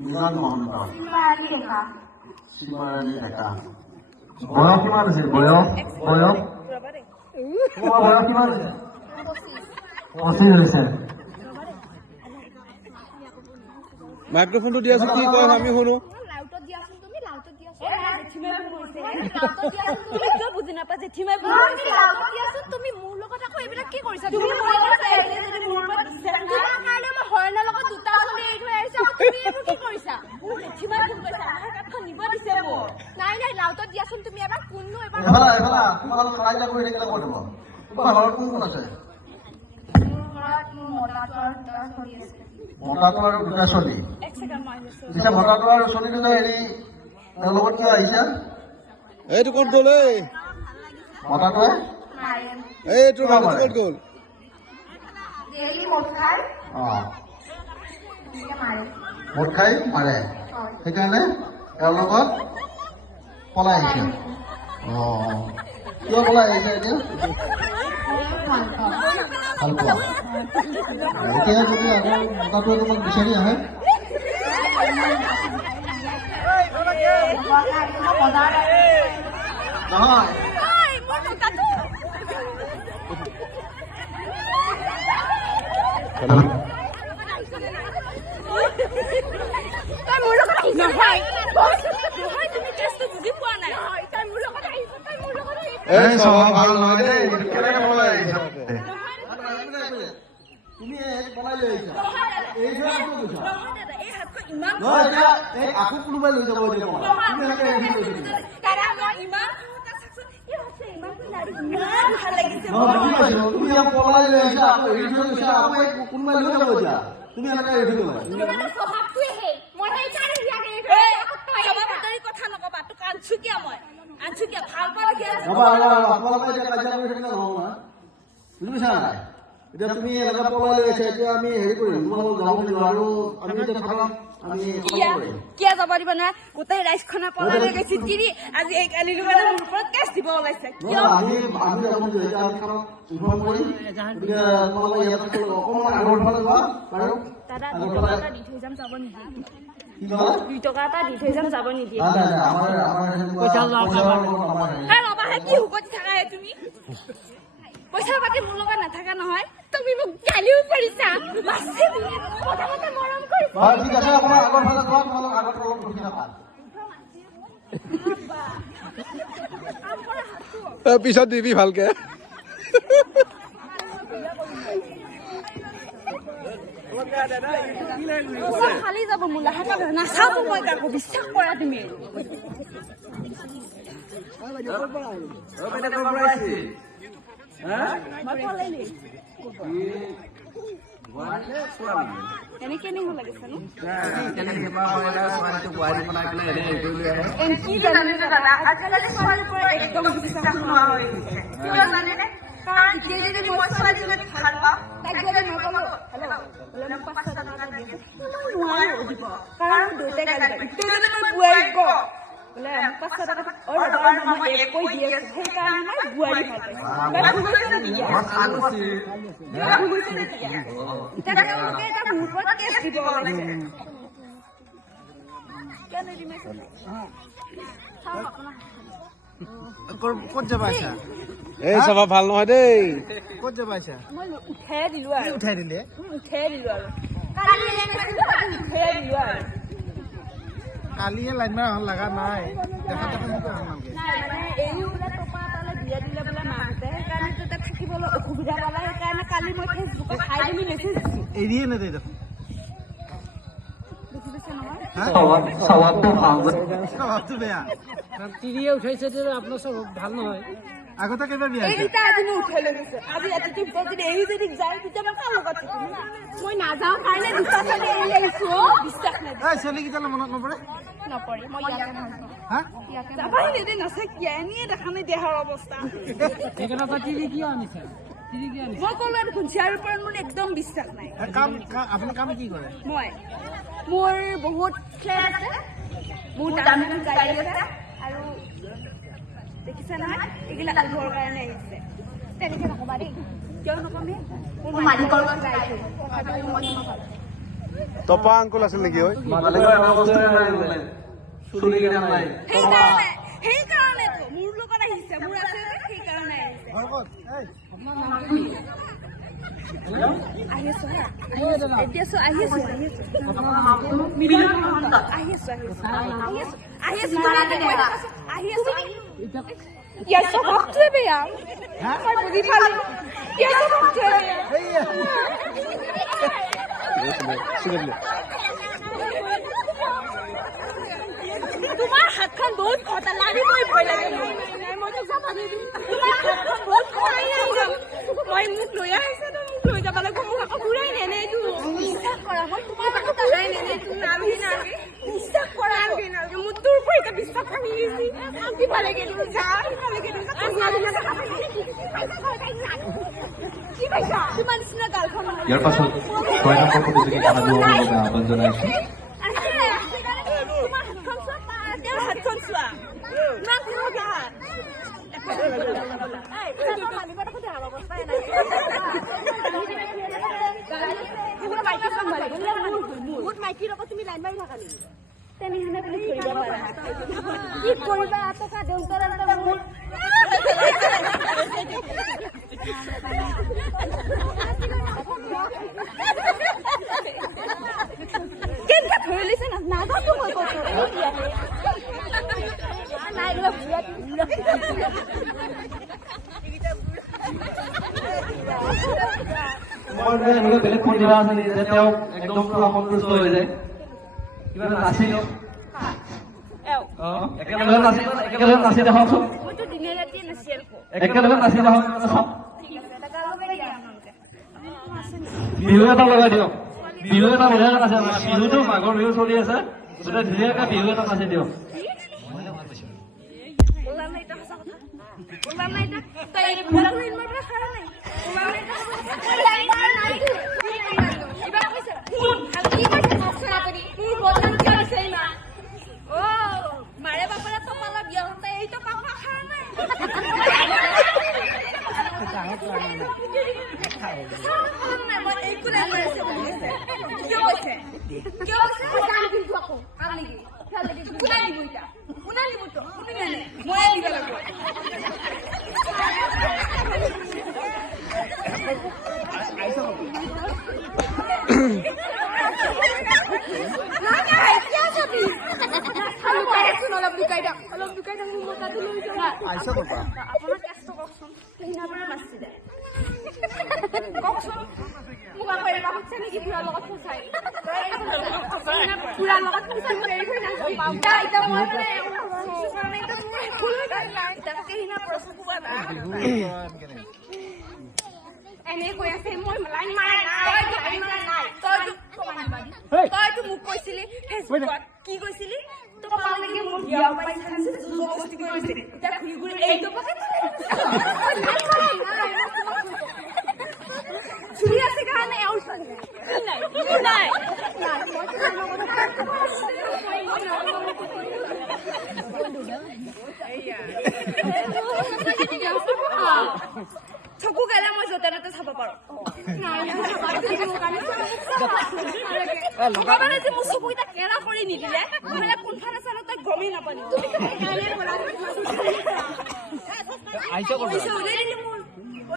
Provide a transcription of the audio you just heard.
মিলন মহন্ত সীমাৰাণী ডেকা বয়স কিমান আছিল বয়স বয়স তোমাৰ বয়স কিমান আছিল 25 হৈছে মাইক্ৰোফোনটো দিয়াচোন কি কয় আমি শুনো তুমি মোৰ লগত আকৌ এইবিলাক কি কৰিছা তুমি মোৰ লগত হৰণৰ লগত দুটা চলি এৰি থৈ আহিছা তুমি এইবোৰ কি কৰিছা মোৰ জেঠিমাই ফোন কৰিছা আধাৰ কাৰ্ডখন নিব দিছে মোক নাই নাই লাউটত দিয়াচোন তুমি এবাৰ কোননো এবাৰ এফালা তোমালোক কাইলৈ কৰি থাকিলে ক'ত হ'ব তোমাৰ ঘৰত কোন কোন আছে মতাটো আৰু দুটা ছোৱালী পিছে মতাটো আৰু ছোৱালী দুটা হেৰি তেওঁৰ লগত কিয় আহিছা এইটো ক'ত গ'ল মতাটোৱে এইটো মানুহটো ক'ত গ'ল মদ খাই মাৰে সেইকাৰণে তেওঁৰ লগত পলাই আহিছে কিয় পলাই আহিছে এতিয়া ভাল পোৱা এতিয়া যদি আগৰ মতাটোৱে তোমাক বিচাৰি আহে নহয় ভাল নহয় দেই কেনেকে পলাই আহিছা তুমি পলাই লৈ আহিছা আকৌ কোনোবাই লৈ যাব তুমি পলাই লৈ আহিছা আকৌ এৰি থৈ গৈছা আকৌ কোনোবাই লৈ যাব এতিয়া তুমি এনেকে এৰি থৈ গ'লা কথা নকবা তোক আনছো কিয় মই আনছো কিয় ভাল পালে আপোনালোকে এতিয়া কাজিয়া কৰি থাকিলে নহ'ব নহয় বুজি পাইছা নাই এতিয়া তুমি এনেকে পলাই লৈ আহিছা এতিয়া আমি হেৰি কৰিম তোমালোকক যাব নিদিওঁ আৰু আমি এতিয়া থাকাম আমি কিয় যাব দিব নহয় গোটেই ৰাইজখনে পলাই লৈ গৈছে তিৰি আজি এই কালি মোৰ ওপৰত কেছ দিব ওলাইছে আমি যাব নিদিওঁ এতিয়া আমি থাকাম ইনফৰ্ম কৰিম গতিকে তোমালোকে ইয়াতে অকণমান আগৰ ফালে যোৱা বাৰু দি থৈ যাম যাব নিদিয়ে 2 টকা এটা দি থৈ যাম যাব নিদিয়ে কি হুকতি থাকা তুমি পইচা পাতি মোৰ লগত নাথাকা নহয় তুমি মোক গালিও পাৰিছা মৰম কৰিছা ঠিক আছে আপোনাৰ আগৰ ফালে যোৱা তোমালোক আগৰ তলত বহি থাকা পিছত দিবি ভালকে খালি যাব মোৰ লাহেকে নাচাব মই কাকো বিশ্বাস কৰা তুমি ক'ত যাবা আছা এই স্বভাৱ ভাল নহয় দেই ক'ত যাবা আছা মই উঠাই দিলো আৰু উঠাই দিলে কালিয়ে লাইন মাৰা লগা নাই দেখা থাকিবলৈ অসুবিধা পালে সেইকাৰণে কালি মই ফেচবুকত মেছেজ দিছো এৰিয়ে নেদে দেখোন স্বভাৱটো বেয়া তিৰিয়ে উঠাইছে যে আপোনাৰ স্বভাৱ ভাল নহয় আগতে কেইবাৰ বিয়া মই নাযাওঁ কাৰণে ছোৱালীকেইটালৈ মনত নপৰে নপৰে মই দেখা নাই দেহৰ অৱস্থা তিৰি কিয় আনিছে মই ক'লো দেখোন চিয়াৰ ওপৰত মোৰ একদম বিশ্বাস নাই আপুনি কাম কি কৰে মোৰ বহুত ফ্লেট আছে বহুত দামী গাড়ী আছে আৰু দেখিছা নহয় এইগিলা আলুৰ কাৰণে আহিছে তেনেকে নকবা দেই কিয় নকমে মোৰ মালিকৰ লগত গাড়ী তপা আংকুল আছিল নেকি ঐ সেইকাৰণেতো মোৰ লগত আহিছে, মোৰ আছে যে সেইকাৰণে আহিছে। আহি আছো হা, এতিয়া চোৱা আহি আছো ইয়াৰ স্বভাৱটোৱে বেয়া, মই বুজি পালো ইয়াৰ স্বভাৱটোৱে বেয়া। তোমাৰ হাতখন বহুত কটা লাগিবই, ভয় লাগে। তোমাৰ হাতখন বহুত কটাই নাই যাম, মই মোক লৈ আহিছে তো মোক লৈ যাব লাগিব, মোক আকৌ ঘূৰাই নেনেইতো। বিশ্বাস কৰা, মই তোমাৰ আকৌ ঘূৰাই নেনেইতো, নালহি নালহি বিশ্বাস কৰা, মোৰ তোৰ ওপৰত এতিয়া বিশ্বাস ভাঙি গৈছে। কিবা লাগে যা, কিবা লাগে কি পাইছা তোমাৰ নিচিনা গালখন। ইয়াৰ পাছত 6 নম্বৰ প্ৰতিযোগী খেলাৰ বাবে আহ্বান জনাইছো। হাতখন চোৱা মাইকীৰ লগত তুমি লাইন মাৰি থাকা নেকি? তেনেহলে তুমি ধৰিব পাৰা কি কৰিবা। টকা দেউতাৰ মোৰ কেনেকে ধৰি লৈছে নাজানো মই ক'ত বেলেগ প্ৰতিভা আছে নেকি যে তেওঁ একদম পুৰা সন্তুষ্ট হৈ যায়? কিবা নাচি দিয়ক, একেলগে নাচি দেখাওকচোন, মইতো দিনে ৰাতিয়ে নাচি একেলগে নাচি দেখাওক। বিহু এটা লগাই দিয়ক, বিহু এটা ধুনীয়াকে নাচে। বিহুটো মাঘৰ বিহু চলি আছে, গোটেই ধুনীয়াকে বিহু এটা নাচি দিয়ক। মাৰে বাপাৰে টপালা বিয়া হওঁতে এইটো কাপা খা নাই অলপ লুকাই দিয়ক মোৰ মতাটো লৈ যাওক। আপোনাৰ কেছটো কওকচোন, সেইদিনাৰ পৰা নাছিলে কওকচোন মোক আকৌ এবাৰ সুধিছে নেকি বুঢ়াৰ লগত ফচাই? বুঢ়াৰ লগত ফচাই মোক এৰি থৈ নাযাবি। এতিয়া মই মানে সেইদিনাৰ পৰা চকু এনে কৈ আছে মই লাইন মাৰা নাই। তইতো মোক কৈছিলি ফেচবুকত কি কৈছিলি তোমালোকে মোৰ বিয়া পাইছে জবৰদস্তি কৰিছে, এতিয়া ঘূৰি ঘূৰি এইটো চুৰি আছে কাৰণে নাই চকু গেলে মই য'তে ত'তে চাব পাৰো। ভগৱানে যে মোৰ চকু এটা কেৰা কৰি নিদিলে, নহলে কোনফালে চালো তই গমেই নাপালি।